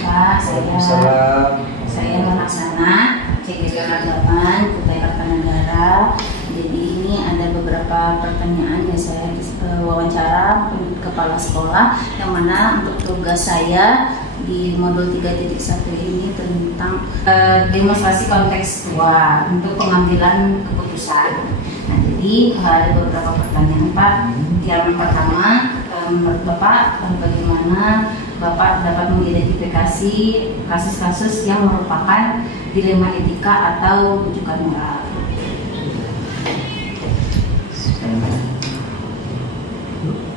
Pak. Saya Laksana, CGK 8, Kutai Kartanegara. Jadi ini ada beberapa pertanyaan yang saya wawancara kepala sekolah, yang mana untuk tugas saya di modul 3.1 ini tentang demonstrasi kontekstual untuk pengambilan keputusan. Nah, jadi ada beberapa pertanyaan Pak. Yang pertama, menurut Bapak, bagaimana Bapak dapat mengidentifikasi kasus-kasus yang merupakan dilema etika atau rujukan moral?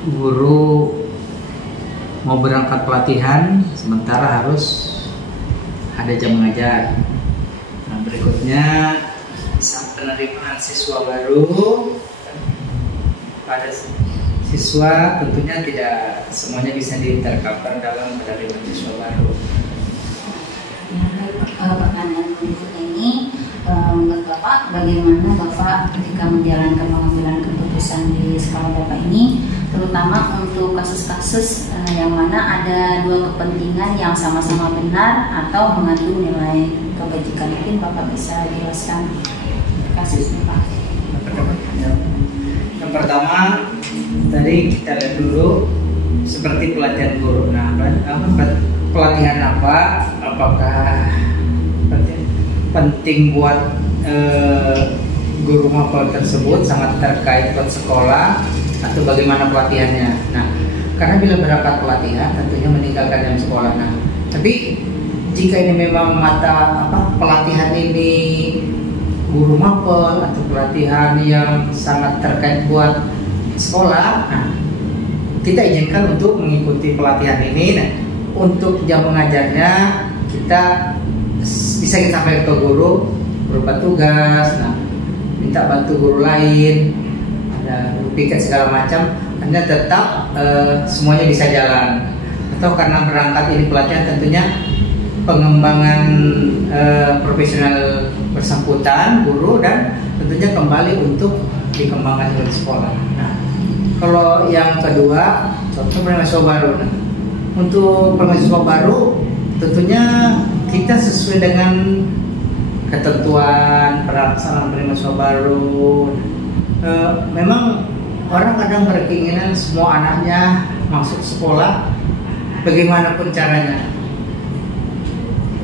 Guru mau berangkat pelatihan, sementara harus ada jam mengajar. Nah, berikutnya penerimaan siswa baru. Pada siswa tentunya tidak semuanya bisa diintercover dalam penerimaan siswa baru. Pertanyaan berikutnya ini, menurut Bapak, bagaimana Bapak ketika menjalankan pengambilan keputusan di sekolah Bapak ini, terutama untuk kasus-kasus yang mana ada dua kepentingan yang sama-sama benar atau mengandung nilai kebajikan? Mungkin Bapak bisa jelaskan kasusnya Pak. Yang pertama, tadi kita lihat dulu seperti pelatihan guru. Nah, pelatihan apa? Apakah penting buat guru mapel tersebut, sangat terkait buat sekolah, atau bagaimana pelatihannya? Nah, karena bila berangkat pelatihan tentunya meninggalkan jam sekolah. Nah, tapi jika ini memang pelatihan ini guru mapel atau pelatihan yang sangat terkait buat sekolah, nah, kita izinkan untuk mengikuti pelatihan ini. Nah, untuk jam mengajarnya kita bisa kita sampaikan ke guru berupa tugas, nah, minta bantu guru lain, ada piket segala macam, hanya tetap semuanya bisa jalan. Atau karena berangkat ini pelatihan, tentunya pengembangan profesional bersangkutan guru, dan tentunya kembali untuk dikembangkan di sekolah. Nah, kalau yang kedua, contoh mahasiswa baru. Nah, untuk mahasiswa baru tentunya kita sesuai dengan ketentuan pelaksanaan mahasiswa baru. Memang orang kadang berkeinginan semua anaknya masuk sekolah bagaimanapun caranya.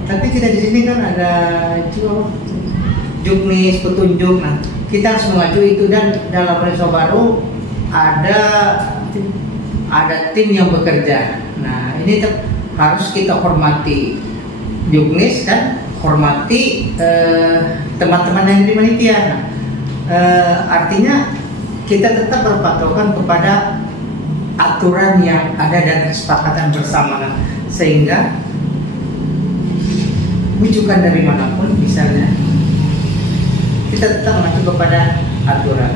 Tapi kita di sini kan ada juknis, petunjuk. Nah, kita harus mengacu itu, dan dalam mahasiswa baru ada tim yang bekerja. Nah, ini harus kita hormati juknis dan hormati teman-teman yang di panitia. Nah, artinya kita tetap berpatokan kepada aturan yang ada dan kesepakatan bersama, sehingga rujukan dari manapun misalnya kita tetap mengacu kepada aturan.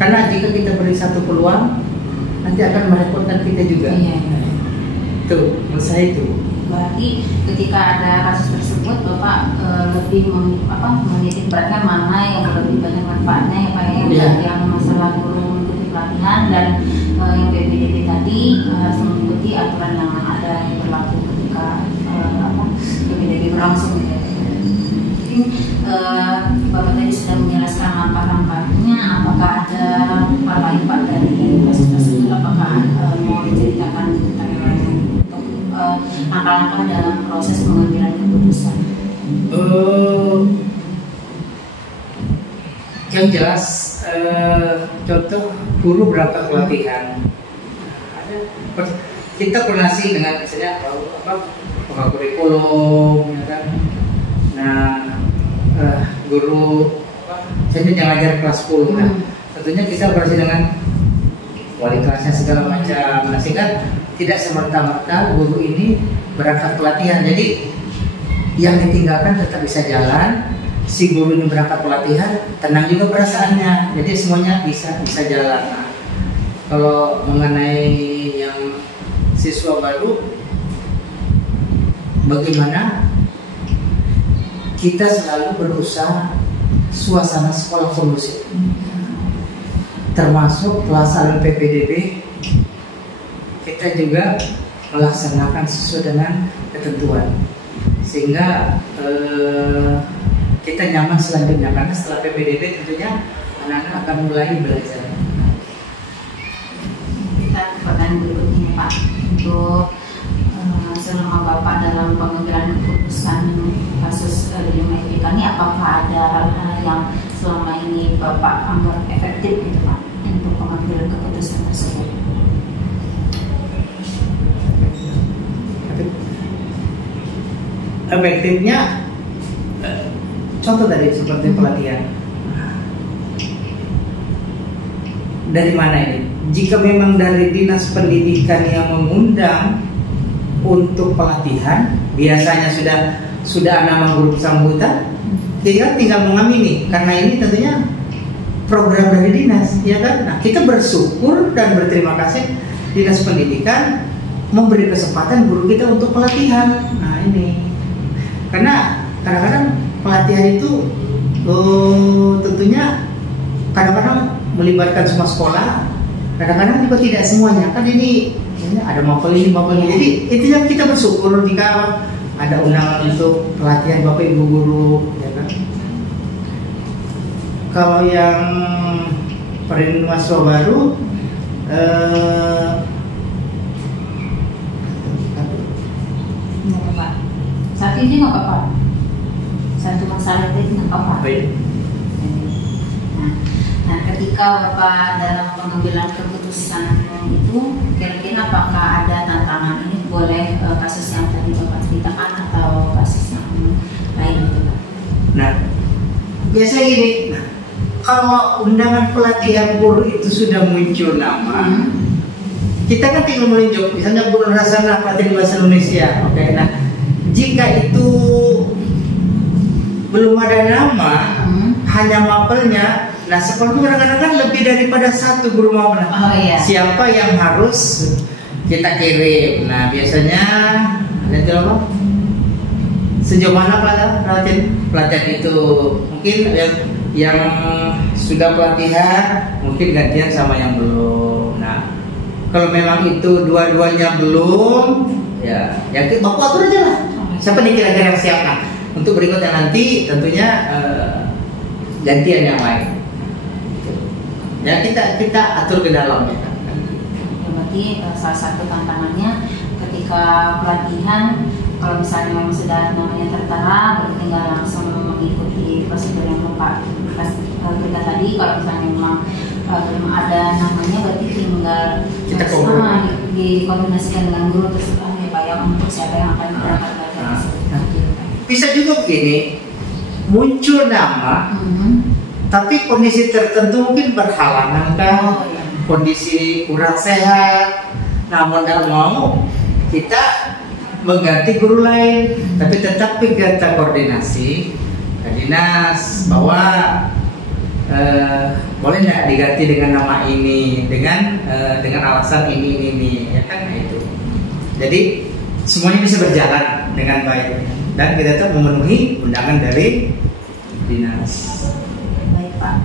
Karena jika kita beri satu peluang, nanti akan merepotkan kita juga. Iya. Tuh, menurut saya itu. Berarti ketika ada kasus tersebut, Bapak lebih menitik beratkan mana yang lebih banyak manfaatnya, ya Pak, yang masalah guru mengikuti pelatihan, dan yang PPDB tadi harus mengikuti aturan yang ada yang berlaku ketika PPDB berlangsung. Mungkin Bapak tadi sudah menjelaskan langkah-langkahnya. Apakah ada hal lain Pak dari kasus tersebut? Apakah mau diceritakan tentang langkah-langkah dalam proses pengambilan keputusan? Yang jelas, contoh guru berangkat pelatihan, kita koordinasi dengan misalnya kurikulum, ya kan? Nah, guru saya ngajar kelas 10, nah, tentunya kita koordinasi dengan wali kelasnya segala macam. Nah, sehingga tidak semerta-merta guru ini berangkat pelatihan. Jadi yang ditinggalkan tetap bisa jalan. Si guru ini berangkat pelatihan, tenang juga perasaannya. Jadi semuanya bisa jalan. Nah, kalau mengenai yang siswa baru, bagaimana kita selalu berusaha suasana sekolah kondusif, termasuk pelaksanaan PPDB. Kita juga melaksanakan sesuai dengan ketentuan, sehingga kita nyaman selanjutnya, karena setelah PPDB tentunya anak-anak akan mulai belajar. Kita ke pertanyaan berikutnya Pak, untuk selama Bapak dalam pengambilan keputusan kasus Delima Evita ini, apakah ada hal-hal yang selama ini Bapak anggap efektif gitu Pak untuk pengambilan keputusan tersebut? Efektifnya, contoh tadi seperti pelatihan. Dari mana ini? Jika memang dari dinas pendidikan yang mengundang untuk pelatihan, biasanya sudah nama guru bersangkutan, tinggal mengamini, karena ini tentunya program dari dinas, ya kan? Nah, kita bersyukur dan berterima kasih dinas pendidikan memberi kesempatan guru kita untuk pelatihan. Nah ini, karena kadang-kadang pelatihan itu tentunya kadang-kadang melibatkan semua sekolah, kadang-kadang juga tidak semuanya. Kan ini ada mapel ini. Jadi itu yang kita bersyukur jika ada undangan untuk pelatihan Bapak Ibu guru, ya kan? Kalau yang perlindungan mahasiswa baru, nggak apa-apa. Saat ini nggak apa-apa. Satu masalah itu nggak apa-apa. Nah, ketika Bapak dalam pengambilan keputusan itu, kira-kira apakah ada tantangan ini, boleh kasus yang tadi Bapak ceritakan atau kasus yang lain gitu Pak? Nah, biasanya gini, kalau undangan pelatihan guru itu sudah muncul nama, kita kan tinggal menunjuk, misalnya guru Rasana pelatihan bahasa Indonesia, oke. Nah, jika itu belum ada nama, hanya mapelnya. Nah, sekolah itu kadang-kadang lebih daripada satu guru mapel. Oh, iya. Siapa yang harus kita kirim? Nah, biasanya nanti apa? Sejauh mana pelatihan itu? Mungkin yang sudah pelatihan, mungkin gantian sama yang belum. Nah, kalau memang itu dua-duanya belum, ya kita atur aja lah. Siapa nih kira-kira yang siap? Nah, untuk berikutnya nanti tentunya gantian yang lain. Ya kita atur ke dalamnya. Ya, berarti salah satu tantangannya ketika pelatihan, kalau misalnya memang sudah namanya tertera, berarti tinggal langsung mengikuti prosedur yang Bapak berikan tadi. Kalau misalnya memang belum ada namanya, berarti tinggal kita dikoordinasikan dengan guru terus bayang untuk siapa yang akan berangkat belajar. Bisa juga begini, muncul nama, tapi kondisi tertentu mungkin berhalangan kan, kondisi kurang sehat. Namun tidak mau kita mengganti guru lain, tapi tetap kita koordinasi ke dinas bahwa boleh nggak diganti dengan nama ini, dengan alasan ini, ya kan? Nah, itu. Jadi semuanya bisa berjalan dengan baik dan kita tetap memenuhi undangan dari dinas. Pak,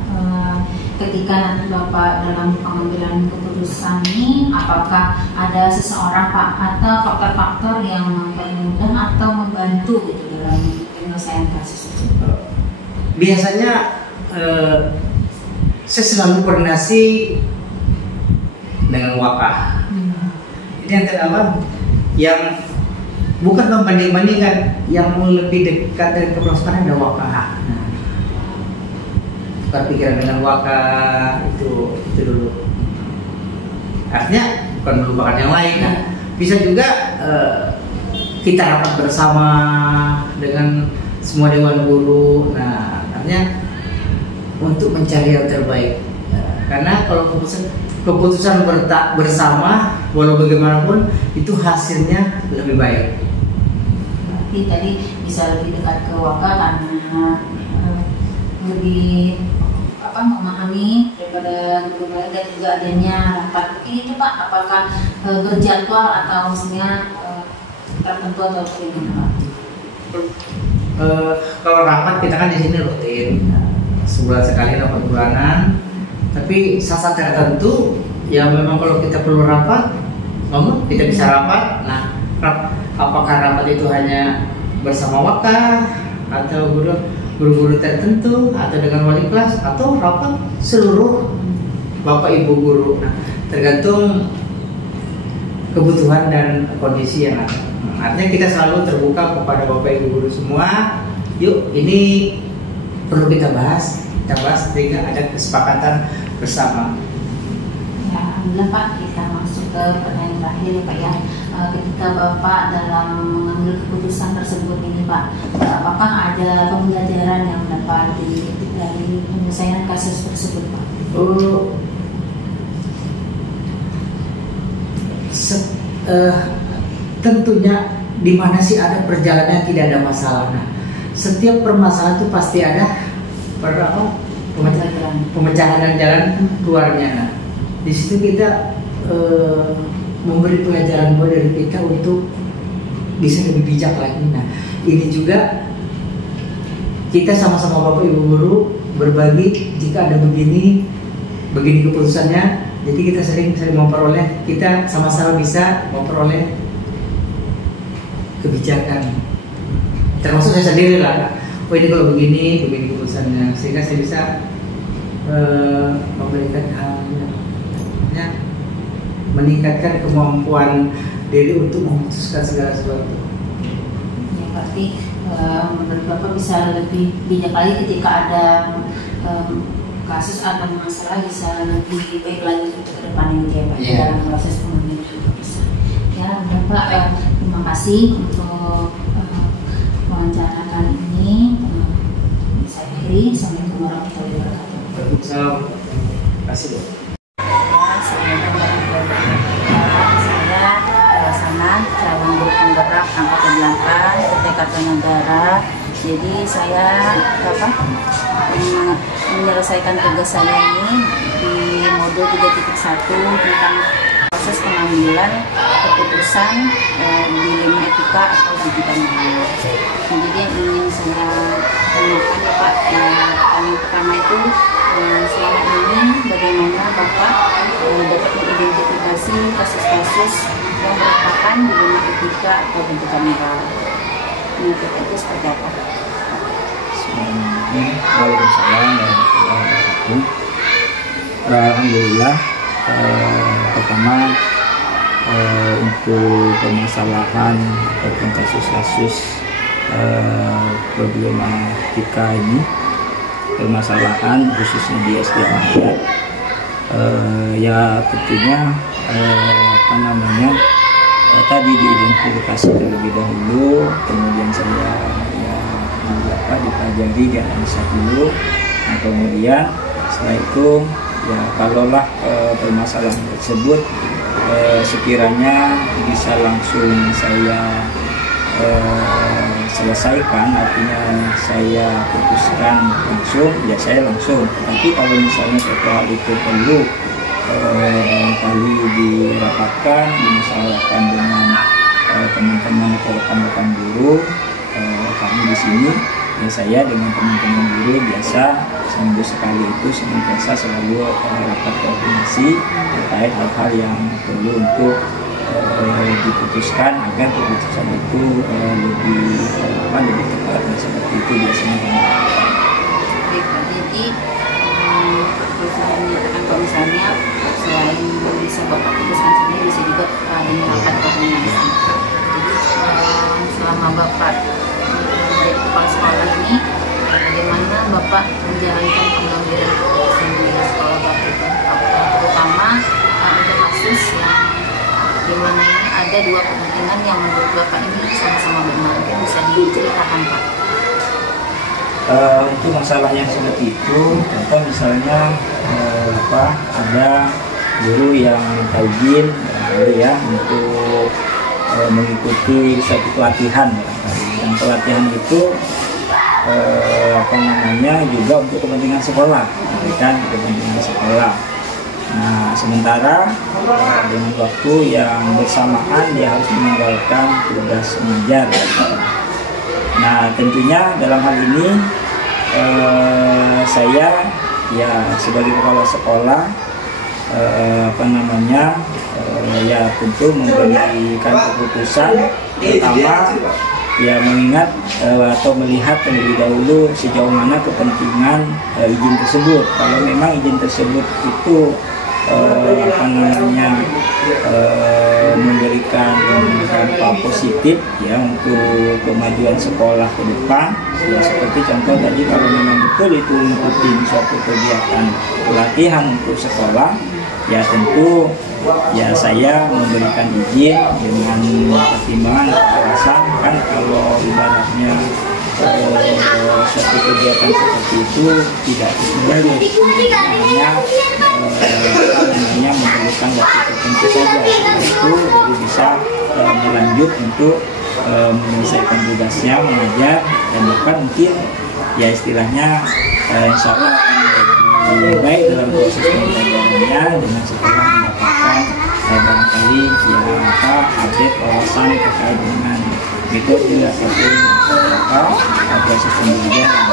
ketika nanti Bapak dalam pengambilan keputusan ini, apakah ada seseorang Pak atau faktor-faktor yang mempermudah atau membantu gitu dalam penyelesaian kasus itu? Biasanya saya selalu koordinasi dengan wakah. Jadi yang terdapat yang bukan membanding-bandingkan, yang lebih dekat dari keprosperan ada wakah. Tukar pikiran dengan wakah itu dulu. Artinya bukan melupakan yang lain. Nah, bisa juga kita rapat bersama dengan semua dewan guru. Nah, artinya untuk mencari yang terbaik. Karena kalau keputusan bersama, walau bagaimanapun itu hasilnya lebih baik. Berarti tadi bisa lebih dekat ke wakah karena lebih memahami daripada guru dan juga adanya rapat ini Pak, apakah berjadwal atau maksudnya tertentu atau bagaimana Pak? Kalau rapat kita kan di sini rutin, sebulan sekali rapat bulanan. Tapi saat tertentu ya memang kalau kita perlu rapat bangun, kita bisa rapat. Nah, apakah rapat itu hanya bersama wakaf atau guru-guru tertentu atau dengan wali kelas atau rapat seluruh bapak ibu guru. Nah, tergantung kebutuhan dan kondisi yang ada. Artinya kita selalu terbuka kepada bapak ibu guru semua. Yuk, ini perlu kita bahas sehingga ada kesepakatan bersama. Ya, alhamdulillah Pak, kita masuk ke pertanyaan terakhir ya Pak ya. Ketika Bapak dalam mengambil keputusan tersebut ini Pak, apakah ada pembelajaran yang dapat dipetik dari penyelesaian kasus tersebut Pak? Tentunya di mana sih ada perjalanan tidak ada masalah. Nah, setiap permasalahan itu pasti ada pemecahan dan jalan keluarnya. Nah, di situ kita memberi pelajaran buat dari kita untuk bisa lebih bijak lagi. Nah, ini juga kita sama-sama bapak ibu guru berbagi jika ada begini keputusannya. Jadi kita sering memperoleh, kita sama-sama bisa memperoleh kebijakan. Termasuk saya sendiri lah. Oh ini kalau begini keputusannya, sehingga saya bisa memberikan halnya, meningkatkan kemampuan diri untuk memutuskan segala sesuatu. Ya berarti menurut Bapak bisa lebih bijak lagi ketika ada kasus atau masalah, bisa lebih baik lagi untuk ke depannya gitu ya Pak, dalam proses pengambilan keputusan. Ya Bapak, terima kasih untuk wawancara kali ini. Saya akhiri. Assalamualaikum warahmatullahi wabarakatuh. Waalaikumsalam. Terima kasih Bu. Saya calon guru penggerak angkatan 8 PT Kartanegara. Jadi saya menyelesaikan tugas saya ini di modul 3.1 tentang proses pengambilan keputusan di ilmu etika atau didikan guru. Jadi yang ingin saya tanyakan ya Pak, yang pertama itu selama ini bagaimana Bapak dapat mengidentifikasi kasus-kasus yang merupakan dilema etika atau bentukan moral. Menurut itu seperti apa? Waalaikumsalam warahmatullahi wabarakatuh. Alhamdulillah, pertama untuk permasalahan ataupun kasus-kasus problematika ini, permasalahan khususnya di SD Ahmadiyah, ya tentunya tadi diidentifikasi terlebih dahulu, kemudian saya dipelajari, dianalisa dulu. Nah, kemudian setelah itu ya kalaulah permasalahan tersebut sekiranya bisa langsung saya selesaikan, artinya saya putuskan langsung, ya saya langsung. Tapi kalau misalnya suatu hal itu perlu kali dirapatkan, dimasalahkan dengan teman-teman atau rekan-rekan guru, kami di sini, ya saya dengan teman-teman guru biasa seminggu sekali itu senantiasa selalu rapat koordinasi terkait hal-hal yang perlu untuk diputuskan agar keputusan itu lebih tepat, dan seperti itu biasanya kami lakukan. Jadi saya menyatakan kalau misalnya selain bisa Bapak putuskan sendiri, bisa juga rapat koordinasi. Jadi selama Bapak menjadi kepala sekolah ini, bagaimana Bapak menjalankan pengambilan keputusan di sekolah Bapak itu, terutama untuk kasus yang dimana ini ada dua kepentingan yang menurut Bapak ini sama-sama benar, mungkin bisa diceritakan Pak? Untuk masalah yang seperti itu, contoh misalnya ada guru yang minta izin ya untuk mengikuti satu pelatihan, dan pelatihan itu juga untuk kepentingan sekolah, kan kepentingan sekolah. Nah, sementara dengan waktu yang bersamaan dia harus meninggalkan tugas mengajar. Nah, tentunya dalam hal ini saya ya sebagai kepala sekolah apa namanya ya tentu memberikan keputusan, pertama ya mengingat atau melihat terlebih dahulu sejauh mana kepentingan izin tersebut. Kalau memang izin tersebut itu apa namanya memberikan dampak positif ya untuk kemajuan sekolah ke depan, ya seperti contoh tadi, kalau memang betul itu mengikuti suatu kegiatan pelatihan untuk sekolah, ya tentu ya saya memberikan izin dengan pertimbangan alasan. Kan kalau ibaratnya suatu kegiatan seperti itu tidak sebenarnya namanya memerlukan waktu tertentu saja, itu baru bisa melanjut untuk menyelesaikan tugasnya, mengajar, dan bahkan mungkin ya istilahnya insya Allah akan lebih baik dalam proses pembelajarannya dengan setelah mendapatkan barangkali ya update wawasan terkait dengan metode ataupun proses pembelajaran.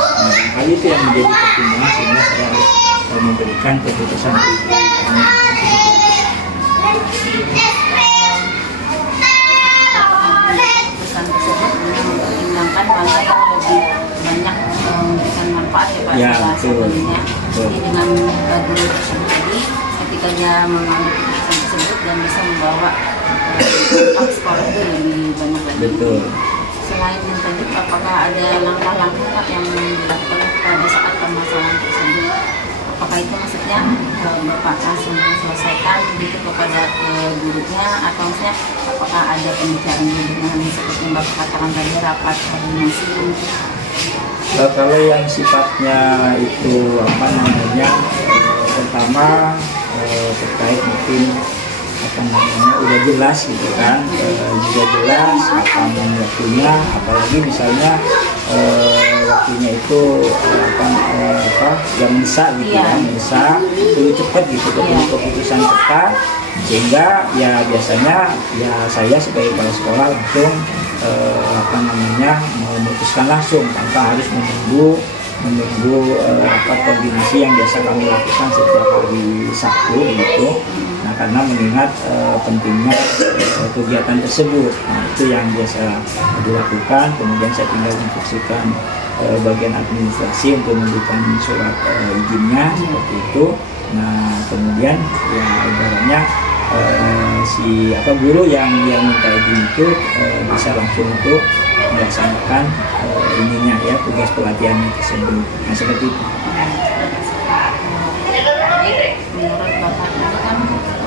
Hal itu yang menjadi pertimbangan sehingga saya harus memberikan keputusan tersebut mempertimbangkan mana yang lebih banyak memberikan manfaat ya Pak, ya, sebenarnya. Jadi dengan guru tersebut tadi ketika dia mengambil keputusan tersebut dan bisa membawa dampak sekolah itu lebih banyak lagi. Betul. Selain yang tadi, apakah ada langkah-langkah Pak yang dilakukan pada saat permasalahan tersebut? Apakah itu maksudnya Bapak langsung selesaikan begitu kepada gurunya, atau maksudnya apakah ada pembicaraan dengan seperti yang Bapak katakan tadi, rapat koordinasi? Kalau yang sifatnya itu apa namanya, pertama terkait mungkin apa namanya udah jelas gitu kan, juga jelas kapan waktunya, apalagi misalnya waktunya itu apa yang bisa gitu kan, bisa lebih cepat gitu, keputusan cepat, sehingga ya biasanya ya saya sebagai kepala sekolah langsung apa namanya memutuskan langsung tanpa harus menunggu koordinasi yang biasa kami lakukan setiap hari Sabtu gitu. Nah, karena mengingat pentingnya kegiatan tersebut, nah itu yang biasa dilakukan. Kemudian saya tinggal instruksikan bagian administrasi untuk memberikan surat izinnya seperti itu. Nah, kemudian ya ibaratnya si guru yang minta izin itu bisa langsung untuk melaksanakan ininya ya, tugas pelatihannya tersebut. Nah, seperti itu. Menurut Bapak ini kan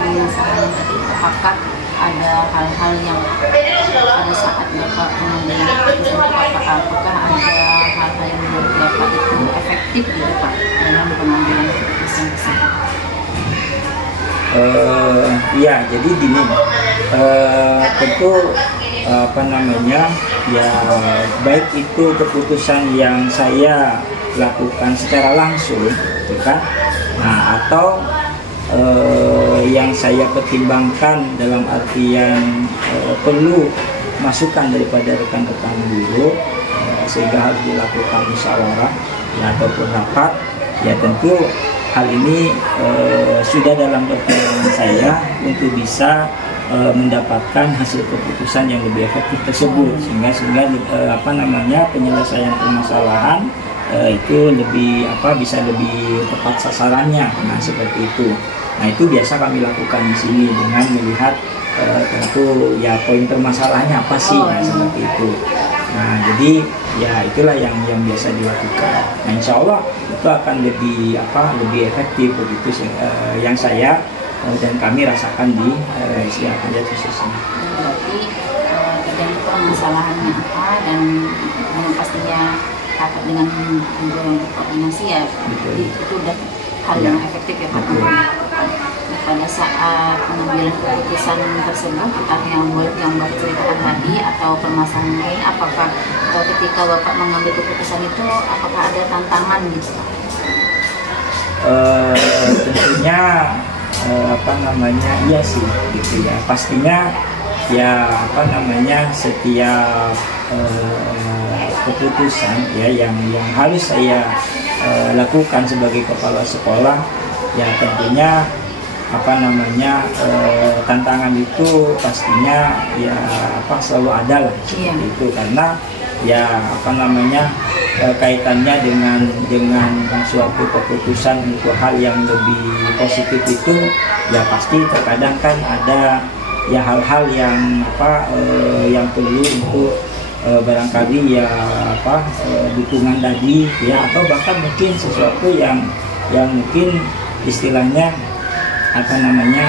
masalah tadi, apakah ada hal-hal yang pada saat Bapak mengambil keputusan, apakah ada hal-hal yang menurut Bapak itu efektif gitu Pak dalam pengambilan keputusan tersebut? Ya, jadi gini, tentu apa namanya ya, baik itu keputusan yang saya lakukan secara langsung, gitu kan, nah atau yang saya pertimbangkan dalam artian perlu masukan daripada rekan-rekan guru, sehingga harus dilakukan musyawarah ya, ataupun rapat, ya tentu hal ini sudah dalam pertimbangan saya untuk bisa mendapatkan hasil keputusan yang lebih efektif tersebut, sehingga apa namanya penyelesaian permasalahan itu lebih bisa lebih tepat sasarannya. Nah, seperti itu. Nah, itu biasa kami lakukan di sini dengan melihat tentu ya poin permasalahannya apa sih, nah, seperti itu. Nah, jadi ya itulah yang biasa dilakukan. Nah, insya Allah itu akan lebih efektif begitu sih, yang saya dan kami rasakan di siap kerja khususnya. Berarti terjadi permasalahannya apa, dan pastinya rapat dengan guru untuk koordinasi ya, itu udah hal yang efektif ya Pak. Pada saat pengambilan keputusan tersebut, entah yang Bapak ceritakan tadi atau permasalahan lain, apakah ketika Bapak mengambil keputusan itu apakah ada tantangan gitu Pak? Tentunya apa namanya iya sih gitu ya, pastinya ya apa namanya setiap keputusan ya yang harus saya lakukan sebagai kepala sekolah, ya tentunya apa namanya tantangan itu pastinya ya selalu ada lah seperti itu, karena ya apa namanya kaitannya dengan suatu keputusan untuk hal yang lebih positif itu ya pasti terkadang kan ada ya hal-hal yang yang perlu untuk barangkali ya dukungan tadi ya, atau bahkan mungkin sesuatu yang mungkin istilahnya apa namanya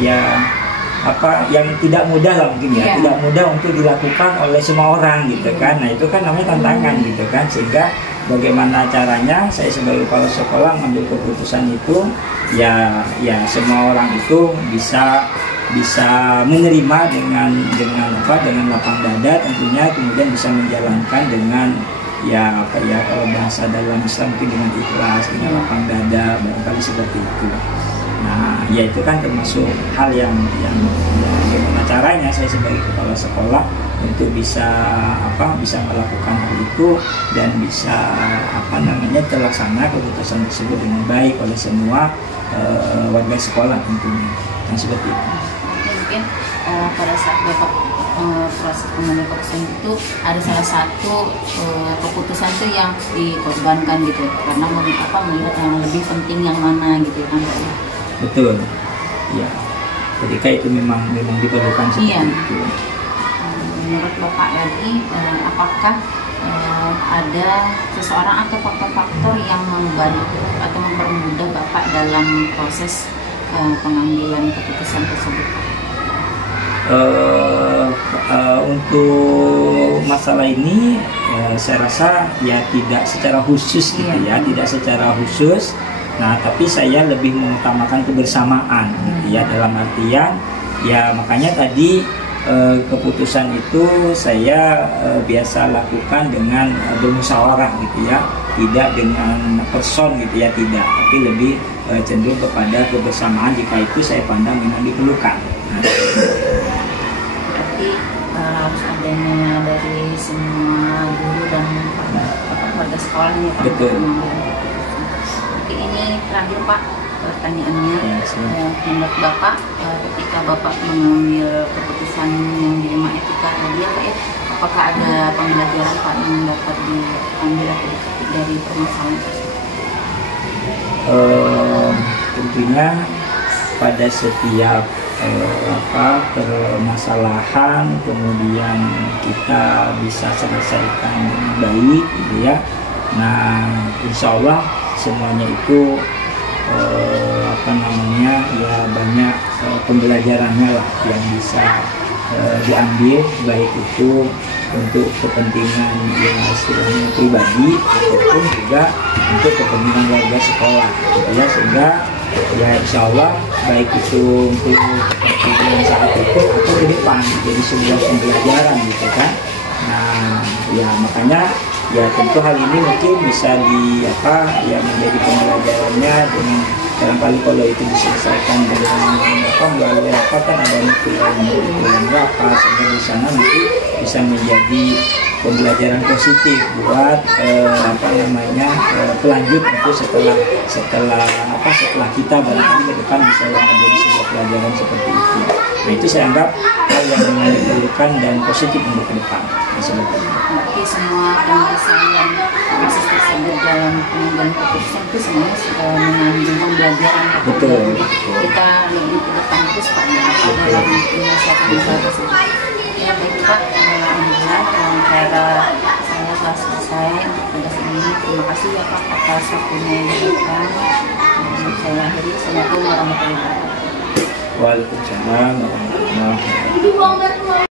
yang tidak mudah lah mungkin ya, tidak mudah untuk dilakukan oleh semua orang gitu kan. Nah itu kan namanya tantangan gitu kan, sehingga bagaimana caranya saya sebagai kepala sekolah mengambil keputusan itu ya semua orang itu bisa menerima dengan lapang dada tentunya, kemudian bisa menjalankan dengan kalau bahasa dalam Islam mungkin dengan ikhlas, dengan lapang dada, barangkali seperti itu. Nah, ya itu kan termasuk hal yang bagaimana caranya saya sebagai kepala sekolah untuk bisa melakukan hal itu dan bisa terlaksana keputusan tersebut dengan baik oleh semua warga sekolah tentunya. Yang seperti itu. Mungkin pada saat Bapak proses pengambilan keputusan itu ada salah satu keputusan itu yang dikorbankan gitu, karena melihat yang lebih penting yang mana gitu kan Pak ya. Betul, ya. Ketika itu memang diperlukan seperti itu. Menurut Bapak lagi, apakah ada seseorang atau faktor-faktor yang membantu atau mempermudah Bapak dalam proses pengambilan keputusan tersebut? Untuk masalah ini saya rasa ya tidak secara khusus gitu ya, tidak secara khusus. Nah, tapi saya lebih mengutamakan kebersamaan gitu ya, dalam artian ya makanya tadi keputusan itu saya biasa lakukan dengan bermusyawarah gitu ya, tidak dengan person gitu ya, tidak, tapi lebih cenderung kepada kebersamaan jika itu saya pandang memang diperlukan. Berarti harus adanya dari semua guru dan warga sekolahnya Pak. Betul. Ini terakhir Pak pertanyaannya, menurut Bapak ketika Bapak mengambil keputusan yang dilema etika tadi ya Pak ya, apakah ada pembelajaran Pak yang dapat diambil atau dipetik dari permasalahan tersebut? Tentunya pada setiap permasalahan kemudian kita bisa selesaikan dengan baik gitu ya. Nah, insya Allah semuanya itu banyak pembelajarannya lah yang bisa diambil, baik itu untuk kepentingan yang istilahnya pribadi ataupun juga untuk kepentingan warga sekolah gitu ya, sehingga ya insya Allah baik itu untuk kepentingan saat itu atau ke depan jadi sebuah pembelajaran gitu kan. Nah ya makanya ya tentu hal ini mungkin bisa menjadi pembelajarannya dengan barangkali kalau itu diselesaikan dengan melalui rapat kan ada ukuran rapat, sehingga di sana nanti bisa menjadi pembelajaran positif buat pelanjut itu setelah kita barangkali ke depan bisa menjadi sebuah pelajaran seperti itu. Nah itu saya anggap hal yang memang diperlukan dan positif untuk ke depan. Berarti semua penyelesaian kasus tersebut dalam pengambilan keputusan itu semuanya mengandung pembelajaran. Betul. Kita lebih ke depan itu seperti apa dalam menyelesaikan masalah tersebut. Ya baik Pak, alhamdulillah cara saya telah selesai untuk tugas ini. Terima kasih ya Pak atas waktunya yang diberikan. Saya akhiri. Assalamualaikum warahmatullahi wabarakatuh. Waalaikumsalam warahmatullahi wabarakatuh.